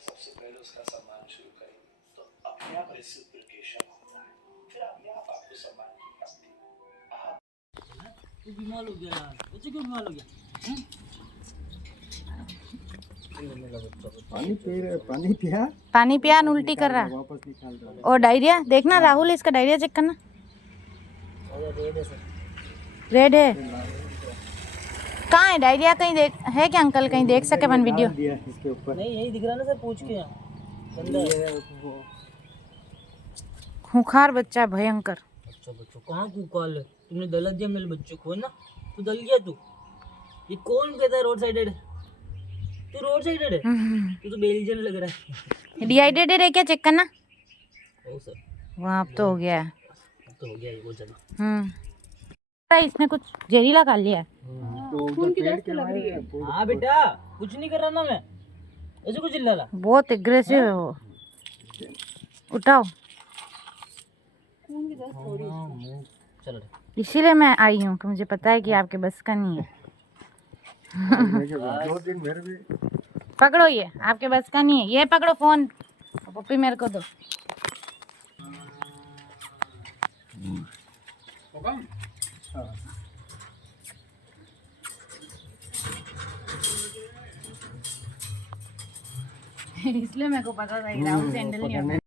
सबसे पहले उसका सम्मान शुरू करें तो अपने आप रेसिप्रोकेशन होता है, फिर अपने आप आपको सम्मान की प्राप्ति। तू बीमार हो गया यार, बच्चे क्यों बीमार हो गया? पानी पिया उल्टी कर रहा और डायरिया देखना राहुल, इसका डायरिया चेक करना। रेड है, कहाँ है डायरिया? कहीं देख है क्या अंकल? कहीं देख सके अपन वीडियो? नहीं यही दिख रहा ना सर, पूछ के यहाँ खूंखार बच्चा भयंकर। अच्छा बच्चों कहाँ खूंखार है? तुमने दलत दिया मेरे बच्चों को ना, तू दल गया तू। ये कौन कहता है रोड साइडेड? तू रोड साइडेड है, तू तो बेल्जियन लग रहा है। डिहाइड्रेटेड है क्या? चेक करना। ओ सर वहाँ अब तो हो गया है। अब तो हो गया ये बहुत ज्यादा। इसने कुछ जहरीला खा लिया है। खून की दस्त लग रही है। हाँ बेटा कुछ नहीं कर रहा ना मैं, ऐसे कुछ चिल्ला रहा। बहुत एग्रेसिव है वो। उठाओ, खून की दस्त हो रही है। चलो इसीलिए मैं आई हूँ कि मुझे पता है कि आपके बस का नहीं है। पकड़ो, ये आपके बस का नहीं है। ये पकड़ो फोन, पप्पी मेरे को दो। इसलिए मेरे को पता था राहुल सैंडल नहीं होता।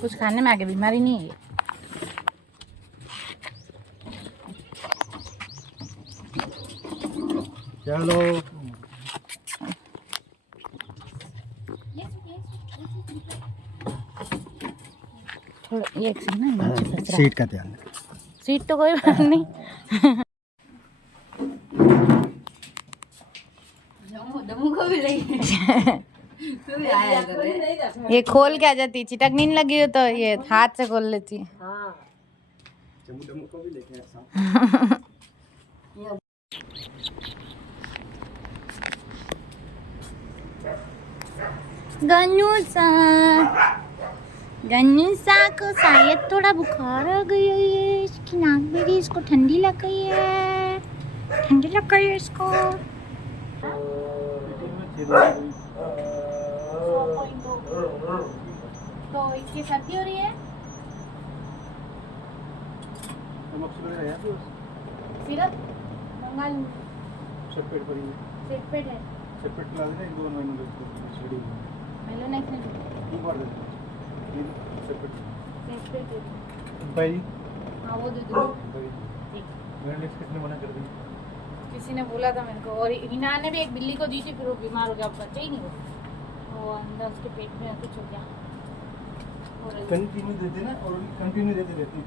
कुछ खाने में आगे बीमारी नहीं है। चलो थोड़ा ये एक ना सीट का ध्यान। सीट तो कोई बात नहीं। ये खोल के आ जाती, चिटक नहीं लगी हो तो ये हाथ से खोल लेती है। को भी लेके गन्नूसा को शायद थोड़ा बुखार आ गया है। इसकी नाक मेरी, इसको ठंडी लग गई है, ठंडी लग गई है इसको। तो इसकी सर्दी हो रही है। सिरप मंगा लूं? सेपरेट पर सेपरेट है, सेपरेट ला देना। 2 महीने शेड्यूल मेलोनेक्स में एक बार दे देना। सेपरेट सेपरेट भाई। हाँ वो दे दो। मेलोनेक्स किसने मना कर दी? किसी ने बोला था मेरे को, और हिना ने भी एक बिल्ली को दी थी, फिर वो बीमार हो गया, अब बच्चा ही नहीं वो अंदर उसके पेट में कुछ हो गया। कंटिन्यू दे देना, और कंटिन्यू देते रहती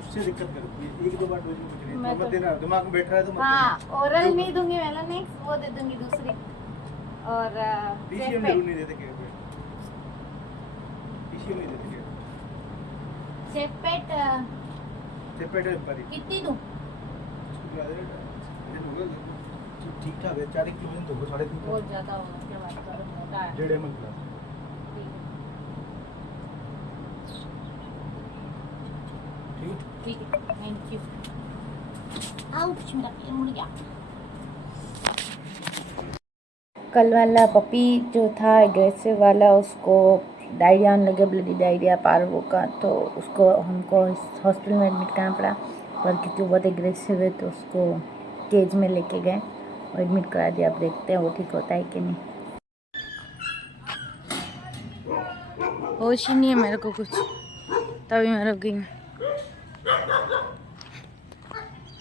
उससे दिक्कत करती है। 1-2 बार डोज कुछ नहीं मत देना, दिमाग में बैठ रहा है तो मत। हाँ ओरल नहीं दूंगी मेलोनेक्स, वो दे दूंगी दूसरी। और डीसीएम जरूर नहीं देते क्या? डीसीएम नहीं देते क्या? सेपेट सेपरेट है पर कितनी दूं? ठीक ठाक है। 4 की वजन तो 3.5 बहुत ज्यादा हो उसके बाद तो मोटा है। 1.5 ml ग्लास। ठीक है, थैंक यू। आउच, मेरा पैर मुड़ गया। कल वाला पपी जो था एग्रेसिव वाला, उसको डायरिया आने लगे, ब्लडी डायरिया पार्वो का, तो उसको हमको हॉस्पिटल में एडमिट करना पड़ा। और क्योंकि वो बहुत एग्रेसिव है तो उसको केज में लेके गए और एडमिट करा दिया। अब देखते हैं वो ठीक होता है कि नहीं। होश ही नहीं है मेरे को कुछ, तभी मैं रुक गई।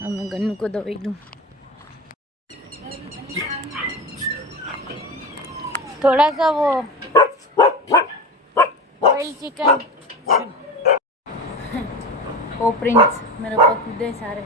अब मैं गन्नू को दवाई दूँ। थोड़ा सा वो ऑयल चिकन। ओ प्रिंस मेरे ऊपर कूदे सारे।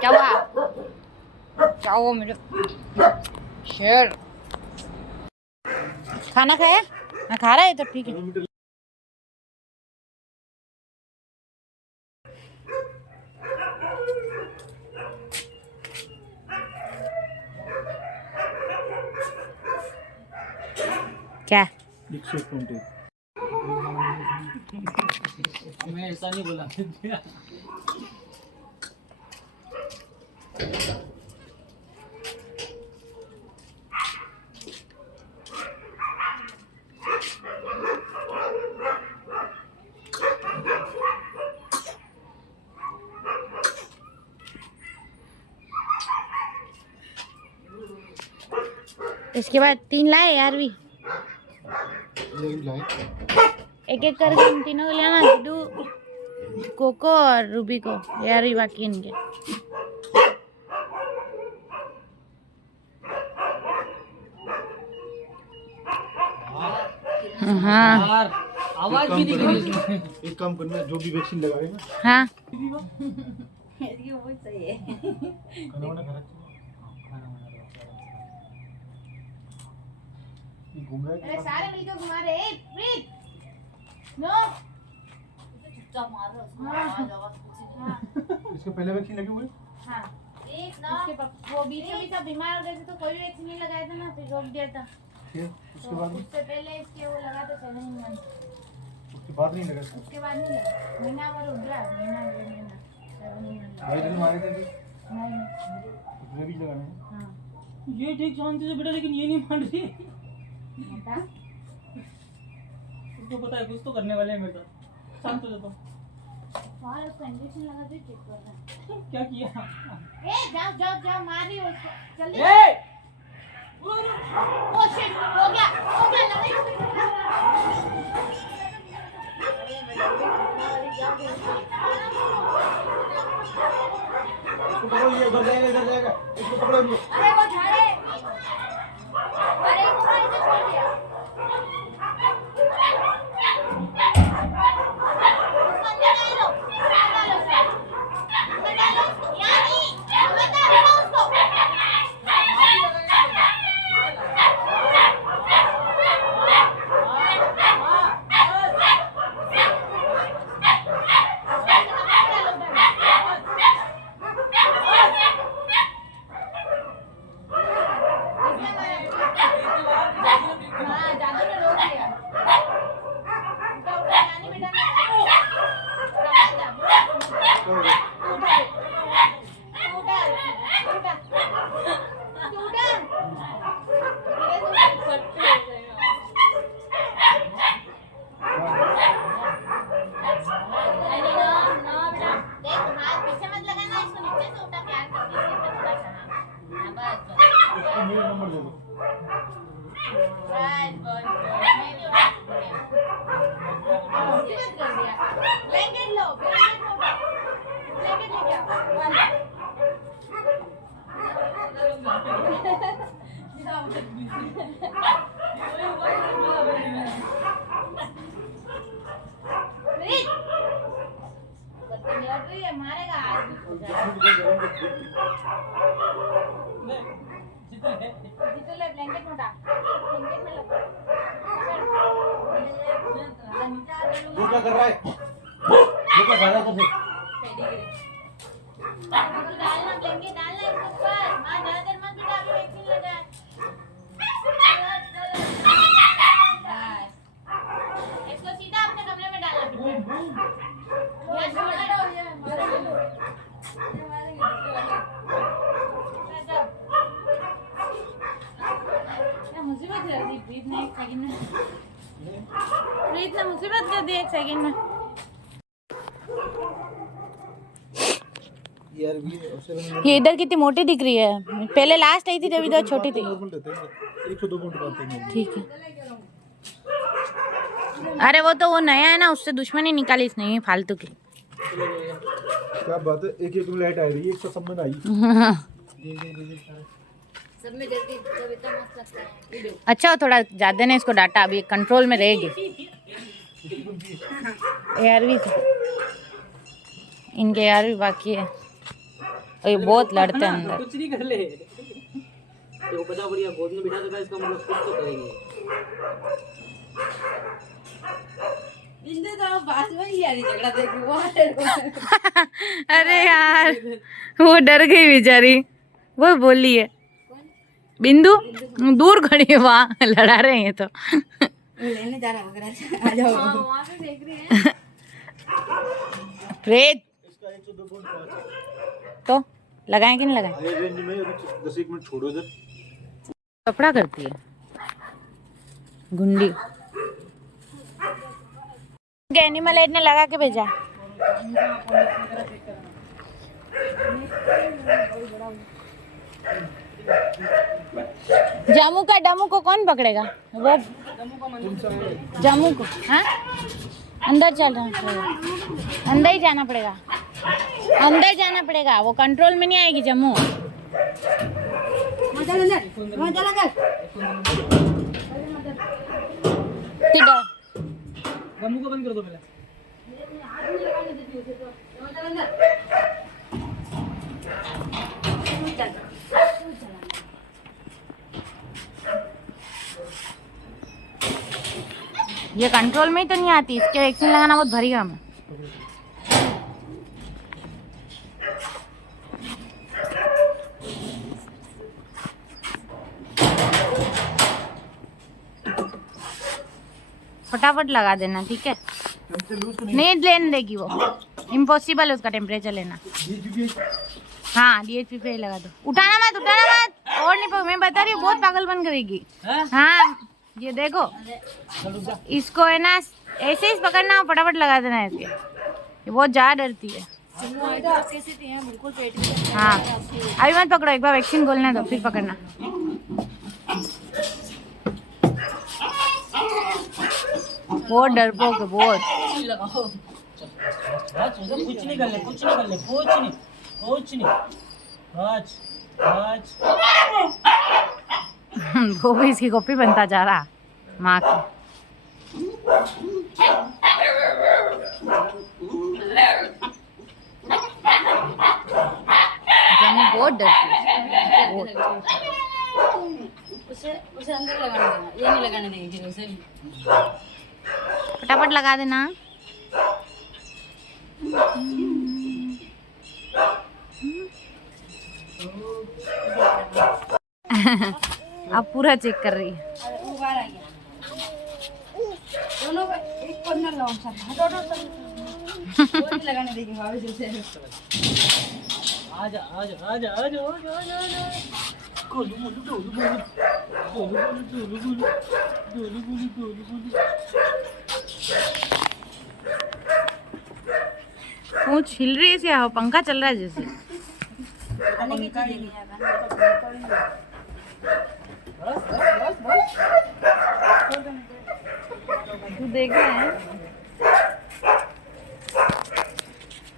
क्या हुआ? क्या हुआ मेरे शेर? खाना खाया? हाँ खा रहा है तो ठीक है। क्या? मैं ऐसा नहीं बोला। इसके बाद 3 लाए यार भी, एक एक करके इन तीनों को लेना, सिद्धू, कोको और रूबी को, यार भी बाकी है इनके। हाँ यार आवाज भी नहीं निकली इसमें। एक काम करना, जो भी वैक्सीन लगाएगा हाँ खाना वाना खा घूम रहा है। सारे मिलकर घुमा रहे हैं। प्रीत नो चुपचाप मार रहा है। इसके पहले वैक्सीन लगे हुए? हाँ वो बीच में सब बीमार हो गए थे तो कोई वैक्सीन नहीं लगाया था ना, फिर रोक दिया था। फिर उसके बाद उससे पहले इसके वो लगा था 7 मंथ, उसके बाद नहीं लगा? उसके बाद नहीं लगा, महीना भर उठ गया, महीना 7 मंथ। भाई दिन मारे थे नहीं उसमें भी लगाना है। हाँ ये ठीक शांति से बेटा, लेकिन ये नहीं मान रही। बता उसको पता है कुछ तो करने वाले हैं मेरे साथ। शांत हो जाता हूँ। और उसको इंजेक्शन लगा दे, चेक कर रहा क्या किया? है। जाओ जाओ जाओ, मार रही हो उसको, जल्दी। ए! ओ शिट, हो गया इसको पकड़ो, ये इधर जाएगा, इधर जाएगा, इसको पकड़ो इनको। अरे वो झाड़े, अरे इसको ऐसे छोड़ दिया। उसको अंदर डालो, अंदर डालो उसको, यानी अंदर डालो उसको। हाँ, जादू ने रोक दिया। उठा उठा, यानी बेटा ने इसको मेरा नंबर दे दो। ब्लैंकेट लो, ब्लैंकेट लो, ब्लैंकेट लेके आओ। मारेगा आज जितने ब्लैंकेट में डाल, ब्लैंकेट में लगा। वो क्या कर रहा है? वो क्या खा रहा है तुझे? डालना, ब्लैंकेट डालना इसके ऊपर। मां ज्यादा देर मत बिठा, अभी वैक्सीन लगा है। इसको सीधा अपने कमरे में डालना। ये छोटा दो, ये मुसीबत कर दी प्रीत ने, 1 सेकंड में। प्रीत ने मुसीबत कर दी 1 सेकंड में। यार ये इधर कितनी मोटी दिख रही है, पहले लास्ट आई थी जब इधर छोटी थी। 102 मिनट बात है। ठीक है। अरे वो तो वो नया है ना, उससे दुश्मनी निकाली इसने फालतू की। क्या बात है, एक एक लाइट आ रही है, 100 सब में आई। सब में जल्दी जब इतना मस्त लगता है। अच्छा थोड़ा ज्यादा ने इसको डांटा, अभी कंट्रोल में रहेगी। ARV थे, इनके ARV बाकी है और ये बहुत लड़ते हैं अंदर। कुछ नहीं कर ले तो पता बढ़िया गोद में बिठा देगा, इसका मतलब कुछ तो करेंगे। तो बात में ही यारी झगड़ा देखो। अरे यार वो डर गई बेचारी, वो बोली है बिंदु दूर खड़ी है, वहाँ लड़ा रहे हैं तो लेने जा रहा हूँ, आ जाओ। वहाँ से देख रही है प्रेत। इसका 102.5 तो लगाएं कि नहीं लगाएं? है रेंज में। 10 मिनट छोड़ो इधर। कपड़ा करती है गुंडी। एनिमल एड ने लगा के भेजा। जामू का डमू को कौन पकड़ेगा? वो जामू को, हाँ अंदर चल रहा है, अंदर ही जाना पड़ेगा, अंदर जाना पड़ेगा, वो कंट्रोल में नहीं आएगी जम्मू। गम्मू को बंद कर दो पहले। ये कंट्रोल में ही तो नहीं आती, इसके वैक्सीन लगाना बहुत भारी काम है। फटाफट लगा देना, ठीक है? नहीं लेने देगी वो, इम्पॉसिबल है उसका टेम्परेचर लेना। हाँ DHP पे लगा दो। उठाना मत, उठाना मत, और नहीं मैं बता रही हूँ बहुत पागल बन करेगी। हाँ ये देखो, इसको है ना ऐसे ही पकड़ना, फटाफट लगा देना है इसके, ये बहुत ज़्यादा डरती है। हाँ अभी मत पकड़ो, एक बार वैक्सीन बोलने दो फिर पकड़ना। बहुत डरपोक है बहुत। कुछ नहीं कर ले, कुछ नहीं कर ले, कुछ नहीं, कुछ नहीं। वो भी इसकी कॉपी बनता जा रहा माँ की। जम्मू बहुत डरती है, बहुत। उसे अंदर लगाने देना, ये नहीं लगाने देंगे फिर उसे। फटाफट लगा देना। अब पूरा चेक कर रही है। बाहर आ गया, दोनों एक कॉर्नर लगाओ, दोनों लगाने देंगे भाभी जी से। आजा आजा आजा आजा आजा आजा आजा। गोलू गोलू गोलू गोलू गोलू गोलू गोलू गोलू गोलू गोलू गोलू। पूंछ हिल रही है ऐसे, पंखा चल रहा है जैसे। खाने की चीजें नहीं तू देख रहे हैं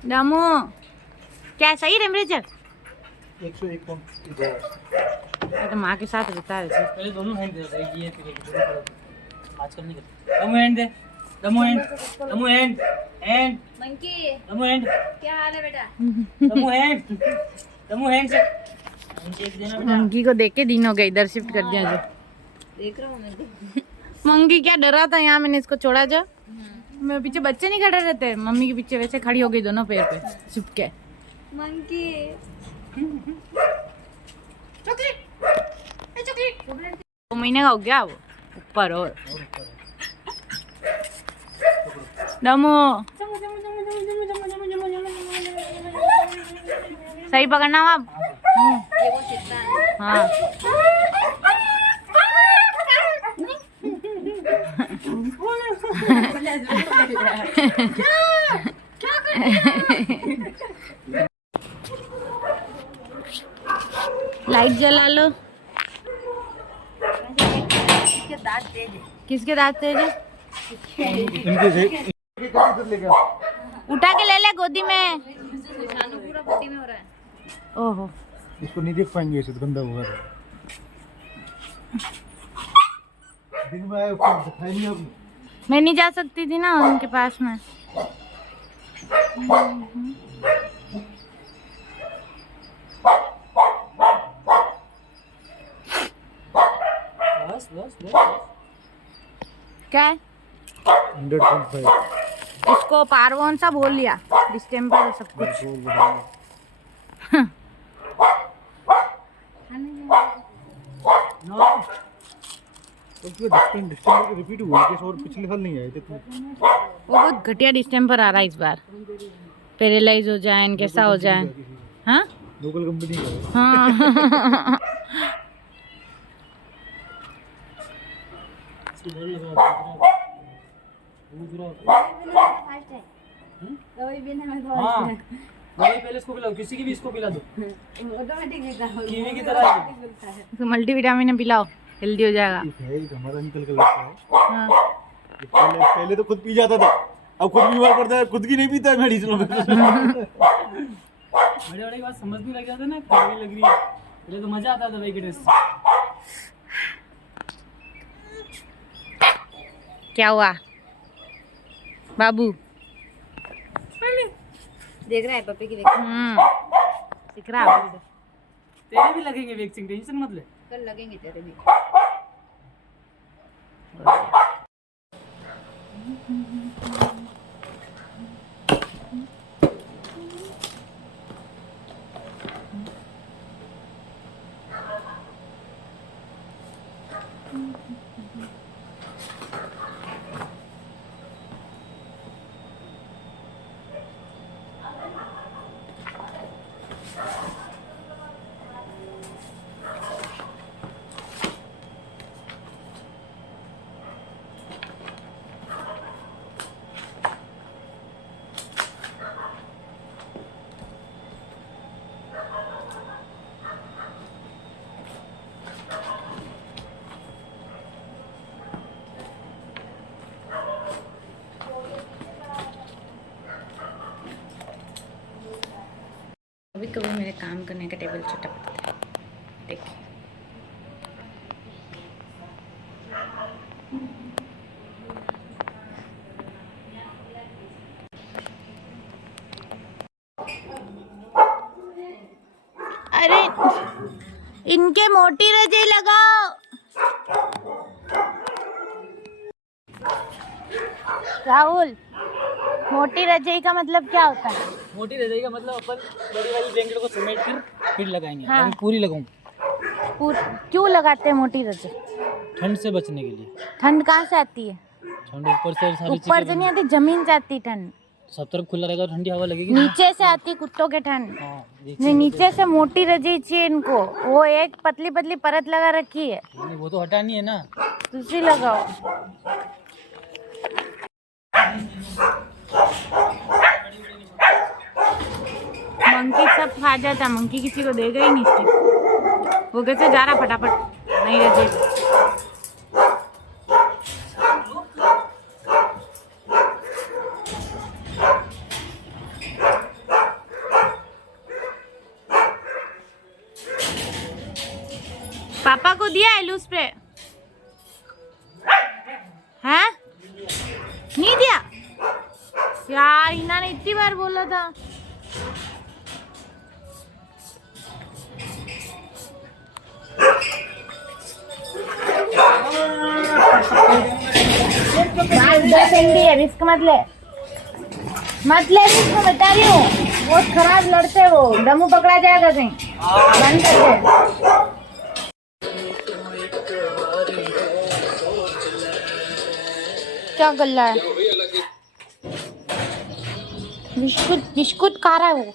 दामू, क्या सही टेम्परेचर? 101 तो माँ के साथ रहता है वैसे। पहले दोनों हैंड दे दो, ये फिर एक दोनों करो। आजकल नहीं करते। दमू हैंड दे, दमू हैंड, दमू हैंड, हैंड, मंकी, दमू हैंड, क्या हाल है बेटा? दमू हैंड, दमू हैंड से एक देना बेटा। मंकी को देख के दिन हो गए, इधर शिफ्ट कर दिया जो। देख रहा हूँ मैं। मंकी क्या डरा था यहाँ, मैंने इसको छोड़ा जो। मेरे पीछे बच्चे नहीं खड़े रहते, मम्मी के पीछे वैसे खड़ी हो गई दोनों पैर पे छुप के। मंकी, चॉकलेट, 2 महीने का हो गया वो ऊपर। और दमू सही पकड़ना आप। ये वो चित्ता है। हाँ लाइट जला लो। इसके दांत तेज है। किसके दांत तेज है? इनके से इधर लेके आओ। उठा के ले ले गोदी में। शानू पूरा बॉडी में हो रहा है। ओहो इसको नहीं देख पाएंगे, ऐसे तो गंदा होगा। दिन में आए उसको दिखाई नहीं, अब मैं नहीं जा सकती थी ना उनके पास में। बस बस बस। क्या है 100.5 उसको पारवोन सा बोल लिया, डिस्टेम्पर सब कुछ। नो तो डिस्टेंस रिपीट हुआ केस, और पिछले साल नहीं आए थे तुम। वो बहुत घटिया डिस्टेम्पर आ रहा है इस बार, पैरालाइज हो जाए कैसा हो जाए। हाँ लोकल कंपनी का है। हाँ इसको डर लग रहा है दूसरा। फास्ट है दवाई बिना में तो हाँ दवाई पहले इसको पिलाओ, किसी की भी इसको पिला दो, ऑटोमेटिक देता है कीवी की तरह है। बोलता है। तो मल्टीविटामिन पिलाओ, हेल्दी हो जाएगा। है एक हमारा अंकल का लड़का है, हाँ। ये पहले तो खुद पी जाता था, अब खुद बीमार पड़ता है, खुद की नहीं पीता है मेडिसिन में। बड़े बड़े की बात समझने लग जाता है ना, कड़वी लग रही है, पहले तो मजा आता था दवाई के टेस्ट से। क्या हुआ बाबू? देख रहा है पप्पी की दिख रहा है। तेरे भी लगेंगे वैक्सीन, टेंशन मत ले। कल लगेंगे तेरे भी। कभी कभी मेरे काम करने का टेबल छोटा पड़ता है, देखिए। अरे इनके मोटी रजाई लगाओ। राहुल, मोटी रजाई का मतलब क्या होता है? मोटी रह जाएगा मतलब अपन बड़ी वाली ब्लैंकेट को समेट कर फिर लगाएंगे। हाँ। यानी पूरी लगाऊं, क्यों लगाते हैं मोटी रजाई? ठंड से बचने के लिए। ठंड कहाँ से आती है? ठंड ऊपर से सारी ऊपर से नहीं आती, जमीन से आती ठंड। सब तरफ खुला रहेगा, ठंडी हवा लगेगी ना। नीचे से आती कुत्तों के ठंड। हाँ नहीं, नीचे से मोटी रजाई चाहिए इनको, वो एक पतली पतली परत लगा रखी है, वो तो हटानी है ना। दूसरी लगाओ। मंकी सब खा जाता, मंकी किसी को देगा ही नहीं स्टिक। वो कैसे जा रहा फटाफट नहीं रजाई। पापा को दिया एलू स्प्रे? हैं? नहीं दिया यार, इन्होंने इतनी बार बोला था। रिस्क मत ले, मत ले रिस्क, बता रही हूँ। बहुत खराब लड़ते हो, दमू पकड़ा जाएगा कहीं। बंद कर दे। क्या गल्ला है? बिस्कुट बिस्कुट खा रहा है वो।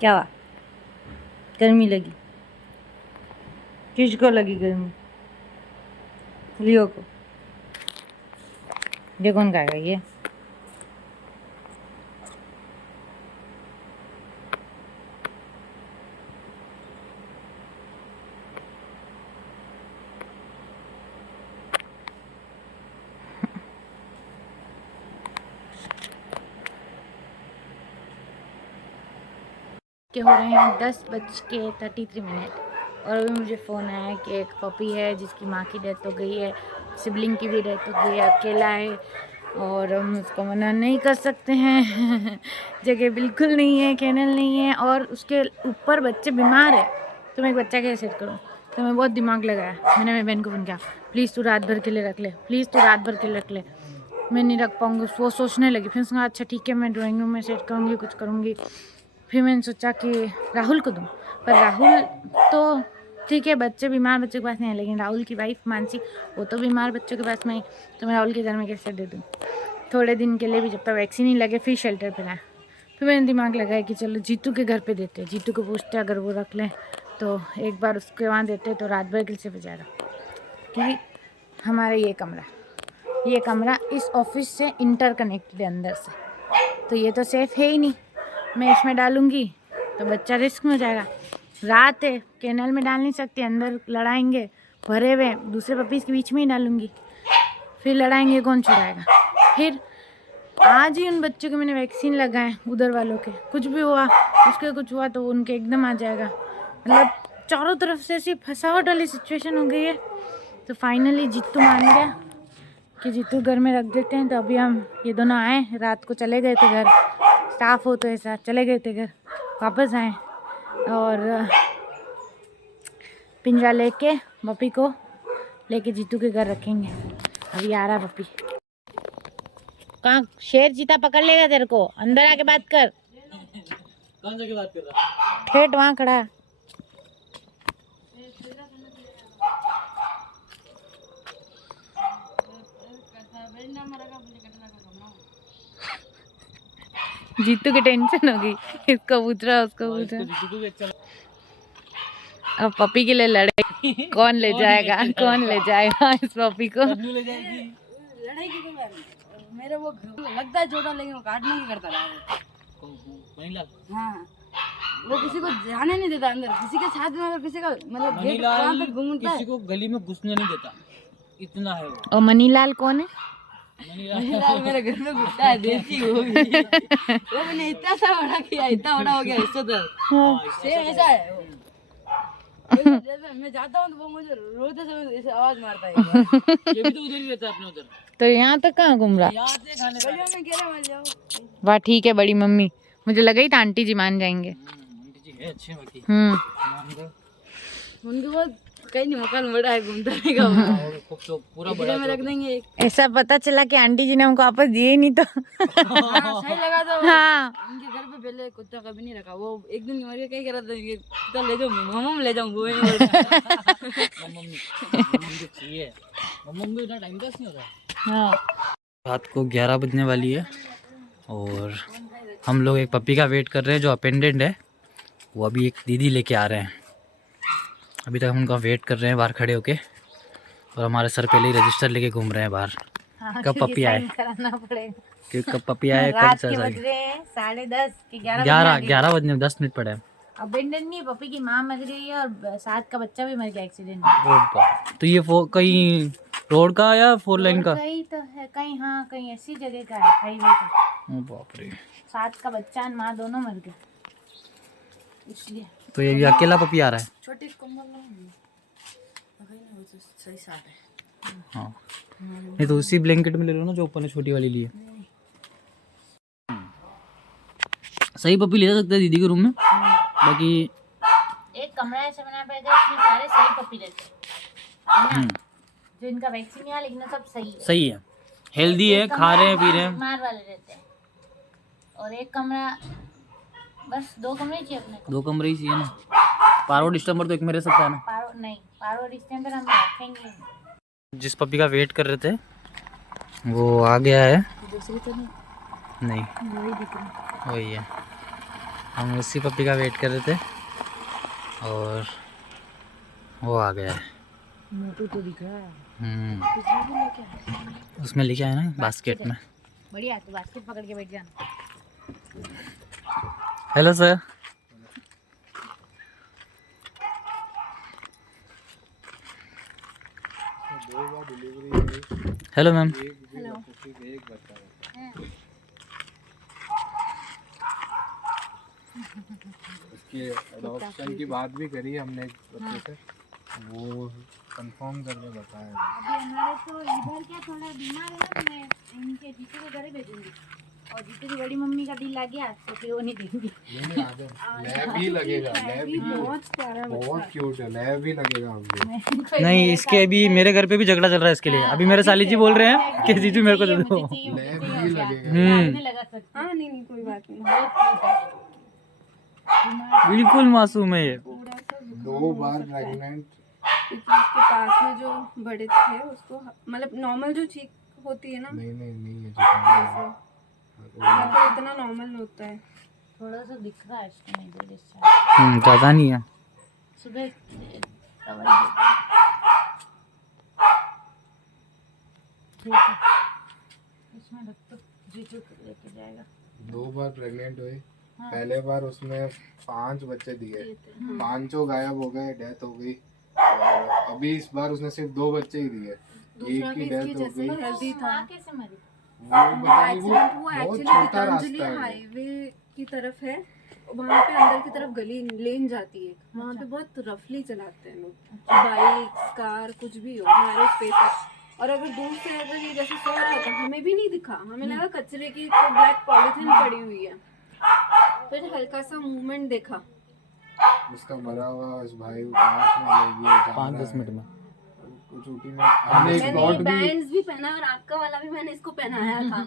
क्या हुआ? गर्मी लगी? किसको लगी गर्मी? लियो को। ये कौन खाएगा ये? के हो रहे हैं 10:33 और अभी मुझे फ़ोन आया कि एक पपी है जिसकी माँ की डेथ हो गई है, सिबलिंग की भी डेथ हो गई है, अकेला है और हम उसको मना नहीं कर सकते हैं। जगह बिल्कुल नहीं है, कैनल नहीं है और उसके ऊपर बच्चे बीमार है। तो मैं एक बच्चा कैसे सेट करूँ? तो मैं बहुत दिमाग लगाया। मैंने मेरी बहन को फ़ोन किया, प्लीज़ तू रात भर के लिए रख ले, प्लीज़ तू रात भर के लिए रख ले। मैं नहीं रख पाऊँगी। वो सोचने लगी। फिर उसने कहा अच्छा ठीक है, मैं ड्राइंग रूम में सेट करूँगी, कुछ करूँगी। फिर मैंने सोचा कि राहुल को दूँ, पर राहुल तो ठीक है, बच्चे बीमार बच्चों के पास नहीं है, लेकिन राहुल की वाइफ मानसी वो तो बीमार बच्चों के पास में ही, तो मैं राहुल के घर में कैसे दे दूँ? थोड़े दिन के लिए भी, जब तक वैक्सीन नहीं लगे फिर शेल्टर पे लाए। फिर मैंने दिमाग लगाया कि चलो जीतू के घर पे देते हैं, जीतू को पूछते अगर वो रख लें तो एक बार उसके वहाँ देते तो रात भर के लिए बेचारा। कि हमारा ये कमरा इस ऑफिस से इंटरकनेक्टेड है अंदर से, तो ये तो सेफ़ है ही नहीं। मैं इसमें डालूँगी तो बच्चा रिस्क में हो जाएगा। रात है, कैनल में डाल नहीं सकती, अंदर लड़ाएंगे, भरे हुए दूसरे पपीज़ के बीच में ही डालूँगी, फिर लड़ाएंगे, कौन छुड़ाएगा? फिर आज ही उन बच्चों के मैंने वैक्सीन लगाए, उधर वालों के कुछ भी हुआ, उसके कुछ हुआ तो उनके एकदम आ जाएगा। मतलब चारों तरफ से ऐसी फंसावट वाली सिचुएशन हो गई है। तो फाइनली जीतू मान गया कि जीतू घर में रख देते हैं। तो अभी हम ये दोनों आए, रात को चले गए थे घर, स्टाफ हो तो ऐसा चले गए थे घर, वापस आए और पिंजरा लेके पपी को लेके जीतू के घर रखेंगे। अभी आ रहा पपी। कहाँ शेर चीता पकड़ लेगा तेरे को? अंदर आके बात कर। कौन सा की बात कर रहा? ठेठ वहाँ खड़ा है। जीतू की टेंशन हो गई, इसको पूछ रहा उसको पूछ रहा। अब पपी के लिए लड़ाई, कौन ले जाएगा इस पपी को? लड़ाई की कोई बात नहीं। मेरे वो लगता है छोटा, लेकिन वो काटने की करता रहा। हाँ, वो किसी को जाने नहीं देता अंदर, किसी के साथ में अगर किसी का मतलब गेट वहाँ पे घूमता है, किसी को गली में घुसने नहीं देता, इतना है वो। और मनीलाल कौन है? मनीलाल मेरे घर में घुसता है, देसी वो भी। वो मैंने इतना सा बड़ा किया, इतना बड़ा हो गया इससे तो सेम ऐसा है वो। जैसे मैं जाता हूँ तो वो मुझे रोते समय ऐसे आवाज मारता है। ये भी तो उधर ही रहता है अपने उधर। तो यहाँ तक कहाँ घूम रहा? यहाँ से खाने का। गलियों में घेरे मार जाओ। वाह ठीक है बड़ी मम्मी, मुझे लगा ही था आंटी जी मान जाएंगे। आंटी जी है अच्छे बाकी। उनके बाद कहीं नहीं, मकान बड़ा है, घूमता रहेगा तो पूरा बड़ा में रख देंगे एक। ऐसा पता चला कि आंटी जी ने हमको वापस दिए ही नहीं तो। हाँ, सही लगा था। हाँ उनके घर पे पहले कुत्ता कभी नहीं रखा, वो एक दिन मर गया, कहीं करा था ये कुत्ता ले जाओ, मम्मा ले जाऊँ वो मम्मी चाहिए, मम्मी इतना टाइम पास नहीं होता। हाँ रात को 11 बजने वाली है और हम लोग एक पपी का वेट कर रहे हैं जो अपेंडेंट है। वो अभी एक दीदी लेके आ रहे हैं। अभी तक हम उनका वेट कर रहे हैं बाहर खड़े होके, और हमारे सर पहले ही रजिस्टर लेके घूम रहे हैं बाहर। हाँ, कब पपी आए कराना पड़ेगा। कि कब पपी आए, कब रात सर के आए। बज रहे हैं 10:30 कि 11 11 बजने में 10 मिनट पड़े हैं। अबेंडन नहीं, पपी की माँ मर गई है और साथ का बच्चा भी मर गया एक्सीडेंट में। ओ बाप। तो ये कहीं रोड का या 4 लाइन का? कहीं तो है, कहीं हाँ कहीं ऐसी जगह का है, हाईवे का। ओ बाप रे। साथ का बच्चा और माँ दोनों मर गए इसलिए। तो ये अकेला पपी आ रहा है? छोटी कम्बल सही साथ है। हाँ, नहीं तो उसी ब्लैंकेट में ले लो ना जो ऊपर ने छोटी वाली ली है। सही पपी ले सकते हैं दीदी के रूम में। बाकी एक कमरा ऐसा बना पे इसमें सारे सही पपी रहते हैं, जो इनका वैक्सीन है, लेकिन सब सही है, सही है, हेल्दी है, खा रहे हैं, पी रहे हैं। बीमार वाले रहते हैं। और एक कमरा, बस 2 कमरे चाहिए अपने को। 2 कमरे ही चाहिए ना। पारो डिस्टर्बर तो एक में रह सकता है ना। पारो डिस्टेंबर हम रखेंगे। जिस पपी का वेट कर रहे थे वो आ गया है। दूसरी तो नहीं, नहीं वही दिख रही। वही है। हम उसी पप्पी का वेट कर रहे थे और वो आ गया है। मोटू तो दिख रहा है। उसमें लेके आए ना बास्केट में। बढ़िया, तो बास्केट पकड़ के बैठ जाना। Hello sir. Hello ma'am. उसकी एडॉप्शन की बात भी करी हमने एक बच्चे से, वो कंफर्म करके बताया। अभी हमारे तो इधर क्या थोड़ा बीमार है ना, तो मैं इनके जीतू को घर भेजूंगी और जीतू की बड़ी मम्मी का दिल आ गया तो फिर वो नहीं देंगी। लैब भी लगेगा, लैब भी बहुत क्यूट है, लैब भी लगेगा हमको। नहीं, इसके अभी मेरे घर पे भी झगड़ा चल रहा है इसके लिए। अभी मेरे साली जी बोल रहे हैं कि जीजू मेरे को दे दो। लैब भी लगेगा। हाँ नहीं कोई बात नहीं। बिल्कुल मासूम है ये। 2 बार प्रेग्नेंट। क्योंकि उसके पास में जो बड़े थे उसको मतलब नॉर्मल जो चीख होती है ना, नहीं है वैसे यहाँ पे इतना नॉर्मल होता है। थोड़ा सा दिख रहा है इसको, नहीं दे ज़्यादा नहीं है। सुबह दवाई इसमें रख तो जीजू लेके जाएगा। 2 बार प्रेग्नेंट हुई। पहले बार उसमें 5 बच्चे दिए, 5 गायब हो गए, डेथ हो गई। और अभी इस बार उसने सिर्फ 2 बच्चे ही दिए, एक की डेथ हो गई। हेल्दी था। कैसे मरी? वो वो बहुत एक्चुअली छोटा गीतांजलि रास्ता है। हाईवे की तरफ है, वहाँ पे अंदर की तरफ गली लेन जाती है, वहाँ पे बहुत रफली चलाते हैं लोग, बाइक कार कुछ भी हो, हमारे स्पेस है। और अगर दूर से अगर ये जैसे सो रहा था, हमें भी नहीं दिखा, हमें लगा कचरे की तो ब्लैक पॉलिथीन पड़ी हुई है, फिर हल्का सा मूवमेंट देखा। उसका मरा हुआ उस भाई को 5 मिनट में कुछ उठी में हमने एक प्लॉट मैंने भी बैंड्स भी पहना और आपका वाला भी मैंने इसको पहनाया था।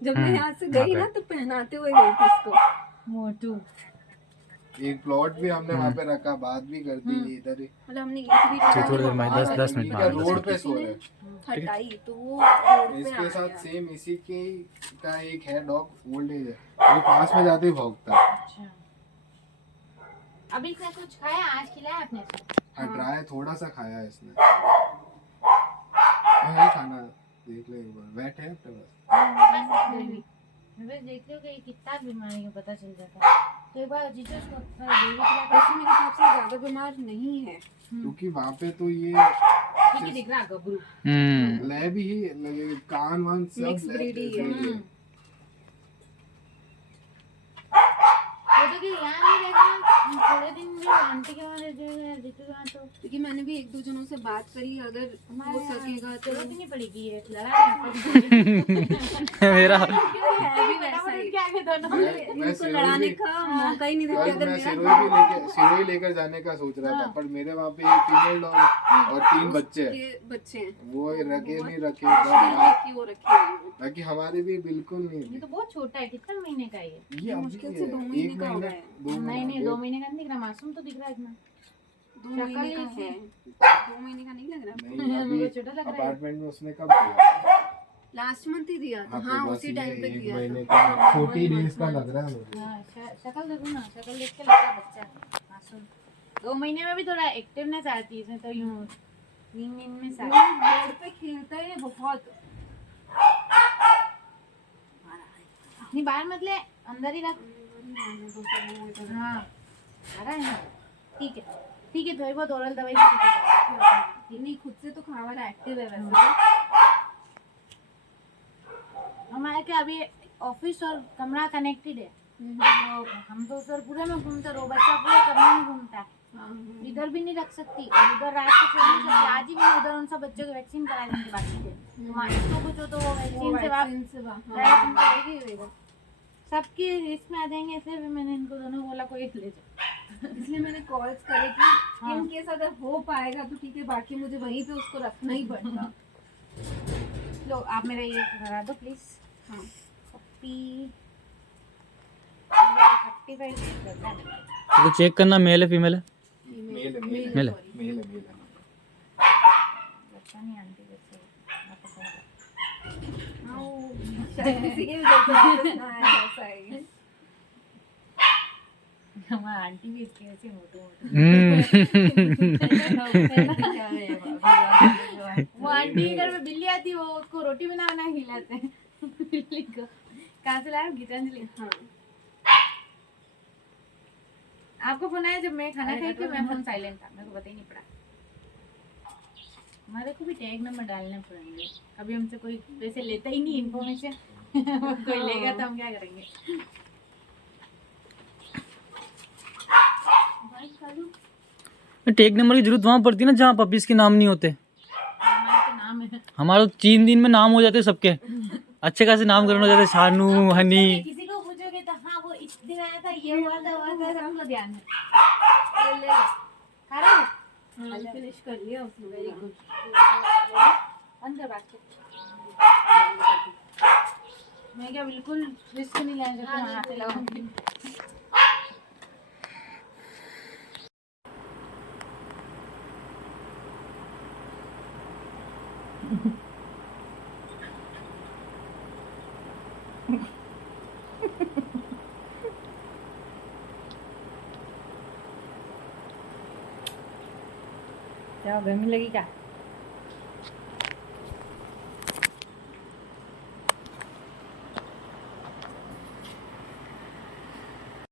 जब मैं यहाँ से गई ना तो पहनाते हुए गई थी इसको। मोटू एक प्लॉट भी हमने वहाँ पे रखा, बात भी कर दी इधर ही। मतलब हमने ईंट भी थोड़ी देर में 10 मिनट में रोड पे सो रहे। हटाई तो वो रोड पे इसके आ साथ गया। सेम इसी के का एक है डॉग, ओल्ड एज है, वो पास में जाते ही भौंकता है। अभी इसने कुछ खाया? आज खिलाया आपने इसको? हाँ ड्राई थोड़ा सा खाया है इसने। हाँ खाना देख ले एक बार, वेट है अपने पास। मैं देख रही हूँ कि कितना बीमारी का पता चल जाता है, तो एक बार जीजू उसको देवी खिला वैसे मेरे हिसाब से ज्यादा बीमार नहीं है, क्योंकि वहाँ पे तो ये ठीक ही दिख रहा है गबरू। लैब ही लगेगा, कान वान सब मिक्स ब्रीड ही है। वो तो कि यहाँ नहीं रहेगा ना, थोड़े दिन भी आंटी के वहाँ रह जाएगा, जीजू के वहाँ तो क्योंकि मैंने भी 1-2 जनों से बात करी, अगर हो सकेगा तो जरूरत ही नहीं पड़ेगी ये लड़ा मेरा है भी वैसा ही। इनको लड़ाने का मौका ही नहीं देते। कल अगर मैं मेरा सिरोही लेकर जाने का सोच रहा था, पर मेरे वहाँ पे एक फीमेल डॉग और 3 बच्चे हैं, ये बच्चे हैं वो रखे नहीं रखे कि वो रखे हुए हैं। ताकि हमारे भी बिल्कुल ये नहीं। तो बहुत छोटा है, कितना महीने का है ये? ये मुश्किल से 2 महीने का होगा है। नहीं 2 महीने का नहीं दिख रहा, मासूम तो दिख रहा है इतना। 2 महीने का है, 2 महीने का नहीं लग रहा। नहीं छोटा लग रहा है। अपार्टमेंट में उसने कब दिया? लास्ट मंथ ही दिया था। हाँ, हाँ तो बस उसी ये टाइम पे 1 दिया महीने था। का 40 डेज का लग रहा है मुझे। हाँ, शक्ल देखो ना, शक्ल देख के लग रहा है बच्चा मासूम। 2 महीने में भी थोड़ा एक्टिवनेस आती है इसमें, तो यूँ नींद में सा रोड पे खेलता है बहुत। नहीं बाहर मत ले, अंदर ही रख। हाँ आ रहा है ना, ठीक है थोड़ी बहुत ओरल दवाई से ठीक हो जाएगा। नहीं खुद से तो खाना वाला एक्टिव है वैसे तो। हमारे क्या अभी ऑफिस और कमरा कनेक्टेड है, तो हम तो उधर पूरे में घूमते रहो, बच्चा पूरे कमरे में घूमता है, इधर भी नहीं रख सकती और उधर रात को छोड़ नहीं सकती। आज ही मैंने उधर उन सब बच्चों को वैक्सीन करा देने के बाकी थे, इसको कुछ हो तो वो वैक्सीन से वापस सबकी लिस्ट में आ जाएंगे, इसलिए भी मैंने इनको दोनों बोला कोई एक ले जाओ। इसलिए मैंने कॉल्स करे कि इन केस अगर हो पाएगा तो ठीक है, बाकी मुझे वहीं पे उसको रखना ही पड़ेगा। लो आप मेरा ये करा दो प्लीज। हाँ पप्पी 35 करता है, तो चेक करना मेल है फीमेल है। मेल है मेल है। बच्चा नहीं आंटी बच्चे वापस आएगा। हाँ वो शायद किसी के भी घर से वापस ना आए, ऐसा है। हमारा आंटी भी इसके ऐसे मोटे मोटे। वो आंटी के घर में बिल्ली आती है, वो उसको रोटी बना बना खिलाते हैं बिल्ली को। कहाँ से लाया गीतांजलि? हाँ। आपको फोन आया जब मैं खाना खाई थी, मैं फोन साइलेंट था, मेरे को पता ही नहीं पड़ा। हमारे को भी टैग नंबर डालने पड़ेंगे, अभी हमसे कोई वैसे लेता ही नहीं इन्फॉर्मेशन कोई लेगा तो हम क्या करेंगे। टैग नंबर की जरूरत वहाँ पड़ती है ना जहाँ पपीज के नाम नहीं होते। हमारा तो नाम है। हमारा 3 दिन में नाम हो जाते सबके, अच्छे खासे नामकरण हो जाते, शानू, हनी। किसी को पूछोगे तो हाँ वो इस दिन आया था, ये हुआ था सबको ध्यान है। ले खा रहे हो? फिनिश कर लिया उसने, वेरी गुड। अंदर बास्केट मैं क्या बिल्कुल रिस्क नहीं लेने देती, हाथ से लगाऊंगी। क्या गर्मी लगी क्या?